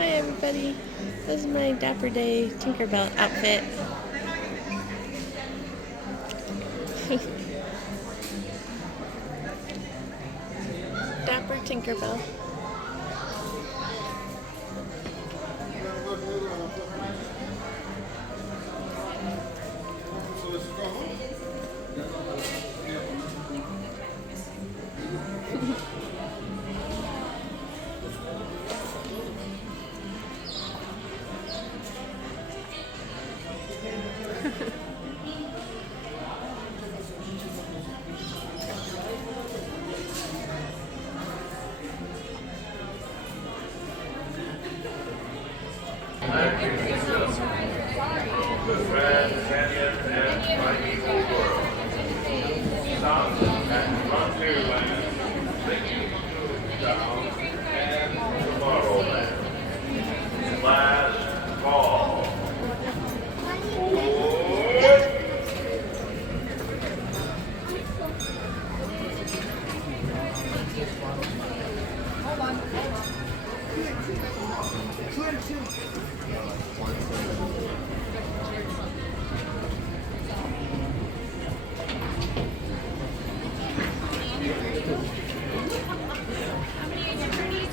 Hi everybody, this is my Dapper Day Tinkerbell outfit. Dapper Tinkerbell.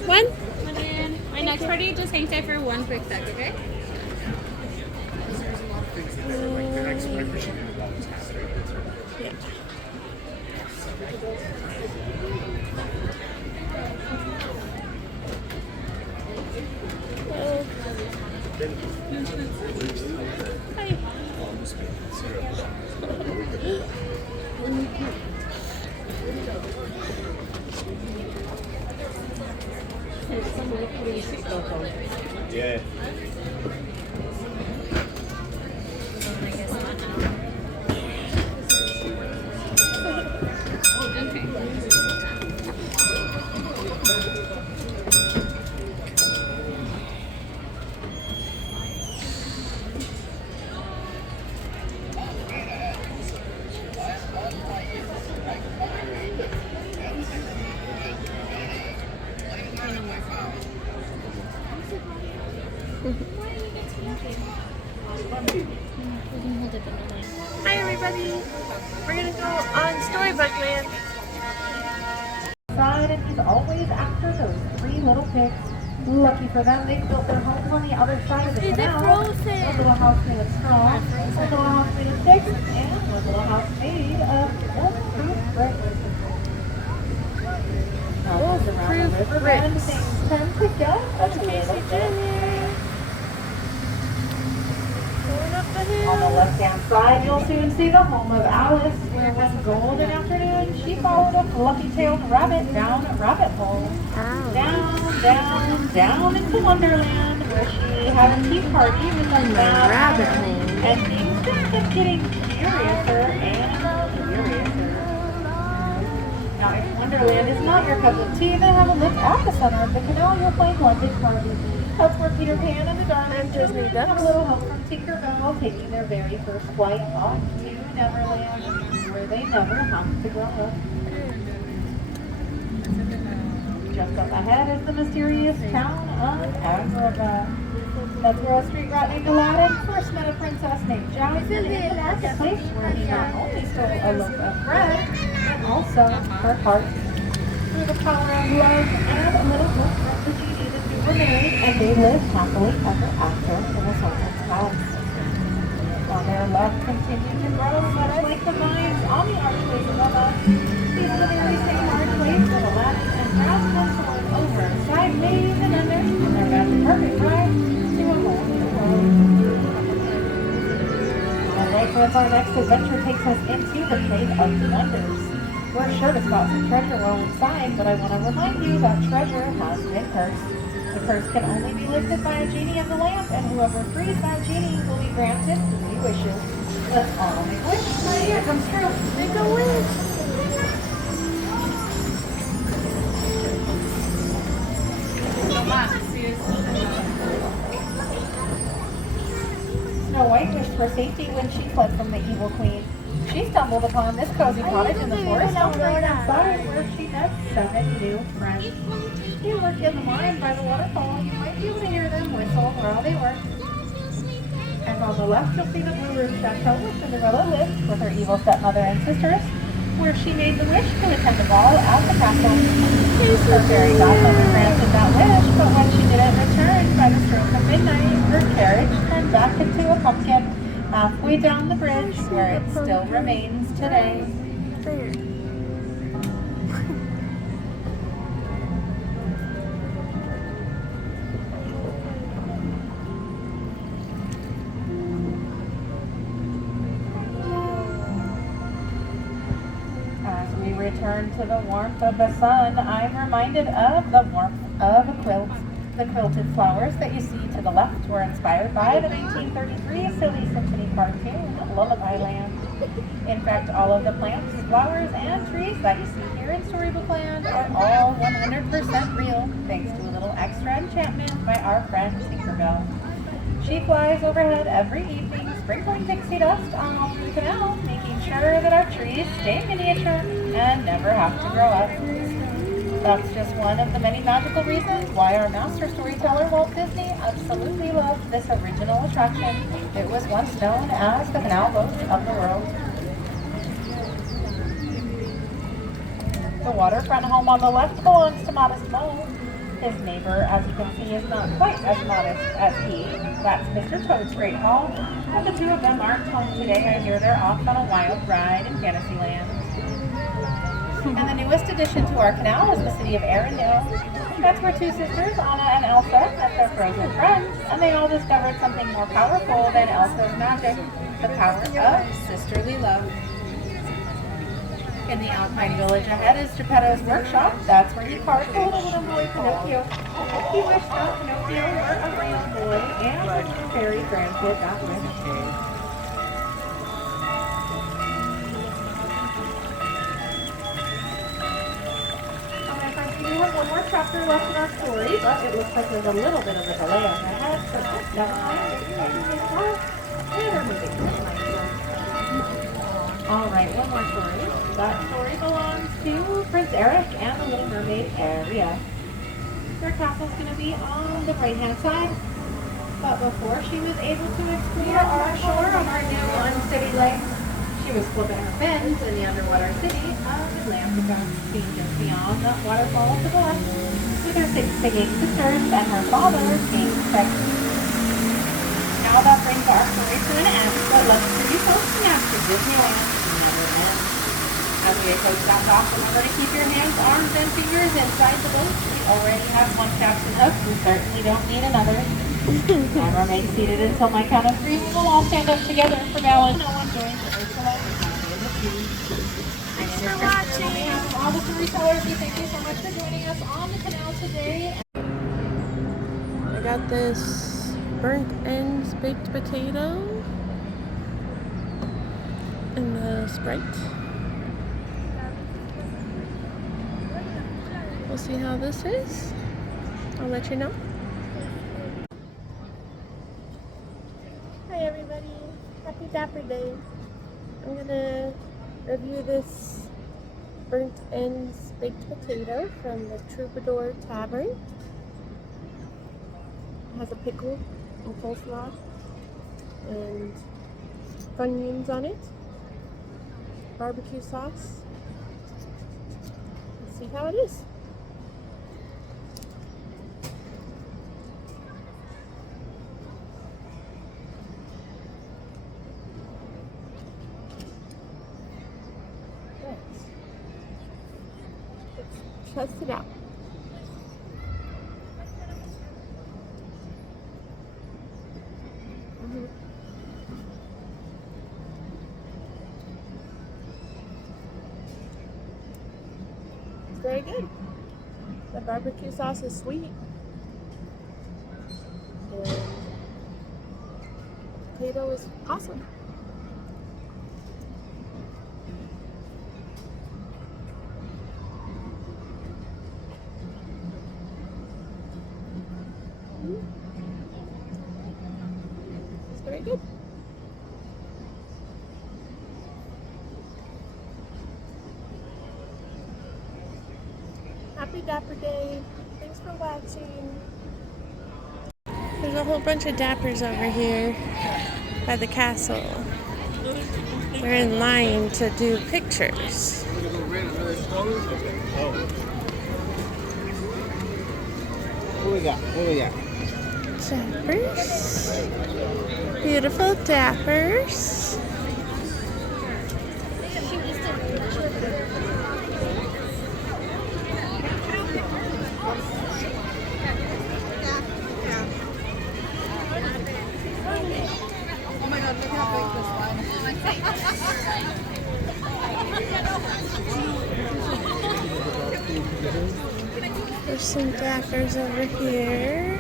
One? My next party just hang tight for one quick sec, okay? Yeah. Hi. Yeah. Hi everybody, we're gonna go on Storybook Land. And he's always after those three little pigs. Lucky for them, they built their homes on the other side of the canal. One little house made of straw, one little house made of sticks, and one little house made of wolf-proof bricks. Wolf-proof bricks. Things tend to get a little bit. On the left-hand side, you'll soon see the home of Alice, where one golden afternoon, she followed a fluffy-tailed rabbit down a rabbit hole. Down into Wonderland, where she had a tea party with a rabbit hole. And things just kept getting curiouser and curiouser. Now, if Wonderland is not your cup of tea, then have a look at the center of the canal. You'll find London Carving. That's where Peter Pan and the Darling Disney have a little help from Tinkerbell, taking their very first flight off to Neverland, where they never have to grow up. Just up ahead is the mysterious town of Agrabah. That's where a street rat named Aladdin first met a princess named Jasmine in the marketplace, where he not only stole a loaf of bread, but also her heart. Through the power of love and a little hope from the genie, the two were married, and they lived happily ever after in a sultan's palace. While their love continued to grow, much like the vines on the archways above us, these are the very same archways that Aladdin and Jasmine soared over, sideways and under, on their best perfect ride to a whole new world. And likewise, our next adventure takes us into the Cave of Wonders. We're sure to spot some treasure while inside, but I want to remind you that treasure has been cursed. The curse can only be lifted by a genie of the lamp, and whoever frees that genie will be granted 3 wishes. Let's all make a wish. Right here, comes true. Make a wish. Snow White wished for safety when she fled from the evil queen. She stumbled upon this cozy cottage in the forest on the right-hand side where she met 7 new friends. They worked in the mine by the waterfall. You might be able to hear them whistle while they work. And on the left, you'll see the Blue Room Chateau where Cinderella lived with her evil stepmother and sisters, where she made the wish to attend a ball at the castle. Her fairy godmother granted that wish, but when she didn't return by the stroke of midnight, her carriage turned back into a pumpkin halfway down the bridge, where it still remains today. There. As we return to the warmth of the sun, I'm reminded of the warmth of a quilt. The quilted flowers that you see to the left were inspired by the 1933 Silly Symphony cartoon, Lullaby Land. In fact, all of the plants, flowers, and trees that you see here in Storybook Land are all 100% real, thanks to a little extra enchantment by our friend Tinkerbell. She flies overhead every evening, sprinkling pixie dust on all through the canal, making sure that our trees stay miniature and never have to grow up. That's just one of the many magical reasons why our master storyteller Walt Disney absolutely loved this original attraction. It was once known as the canal boat of the world. The waterfront home on the left belongs to Modest Mole. His neighbor, as you can see, is not quite as modest as he. That's Mr. Toad's Great Hall. And the two of them aren't home today. I hear they're off on a wild ride in Fantasyland. And the newest addition to our canal is the city of Arendelle. That's where two sisters, Anna and Elsa, met their frozen friends, and they all discovered something more powerful than Elsa's magic, the power of sisterly love. In the Alpine village ahead is Geppetto's workshop. That's where he carved the little boy Pinocchio. He wished that Pinocchio were a real boy, and the fairy granted that wish. We have one more chapter left in our story, but it looks like there's a little bit of a delay on the head, so never mind. We're moving to the next one. All right, one more story. That story belongs to Prince Eric and the Little Mermaid area. Their castle's going to be on the right-hand side, but before she was able to explore our shore on our new unsteady legs, she was flipping her fins in the underwater city of Atlantica, being just beyond that waterfall to the left, with her 6 singing sisters and her father, King Tex. Now that brings our story to an end, but let's introduce folks now to Disneyland Never Ends. As we approach that dock, remember to keep your hands, arms, and fingers inside the boat. We already have one captain hook. We certainly don't need another. And remain seated until my count of 3. We'll all stand up together for balance. No one joins Ursula. Thanks for watching. All the storytellers, we thank you so much for joining us on the canal today. I got this burnt ends baked potato and the Sprite. We'll see how this is. I'll let you know. Hi everybody, happy Dapper Day. I'm gonna review this burnt ends baked potato from the Troubadour Tavern. It has a pickle and coleslaw and onions on it, barbecue sauce. Let's see how it is. Let's test it out. It's very good. The barbecue sauce is sweet. And the potato is awesome. It's very good. Happy Dapper Day. Thanks for watching. There's a whole bunch of dappers over here by the castle. They're in line to do pictures. What we got? What we got? Dappers. Beautiful dappers. Oh my god, look how big this one. There's some dappers over here.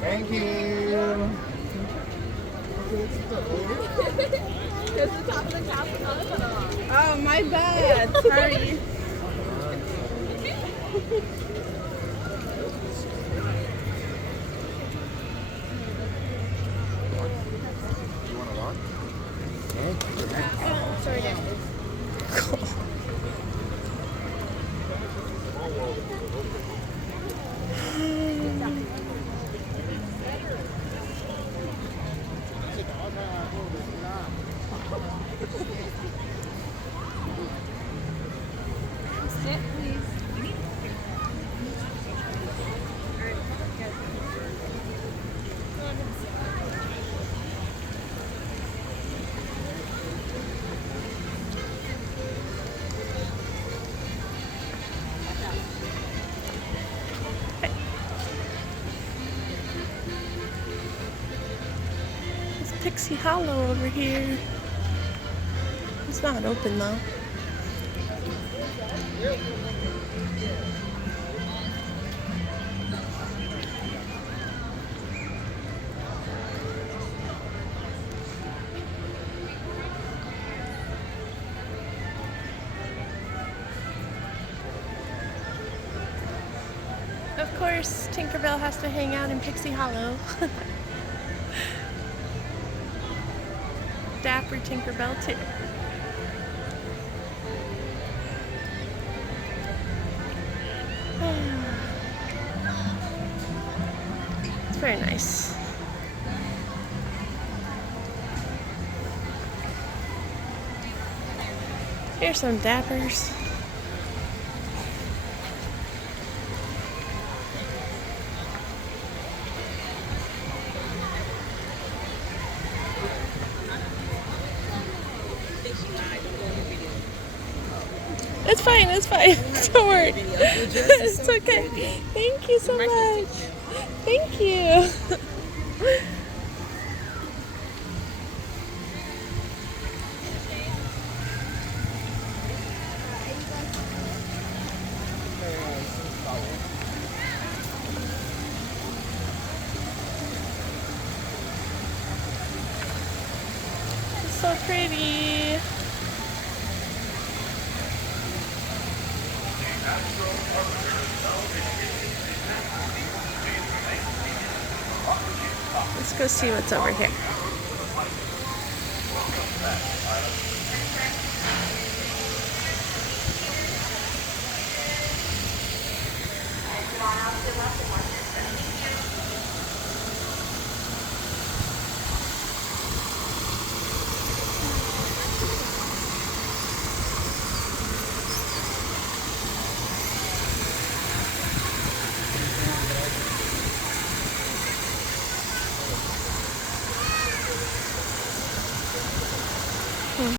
Thank you. Oh, my bad. Sorry. Sorry, guys. Sit, please. It's Pixie Hollow over here. It's not open though. Of course, Tinkerbell has to hang out in Pixie Hollow. Dapper Tinkerbell too. It's very nice. Here's some dappers. It's fine, it's fine. Don't worry. It's okay. Thank you so much. Thank you. It's so pretty. Let's go see what's over here.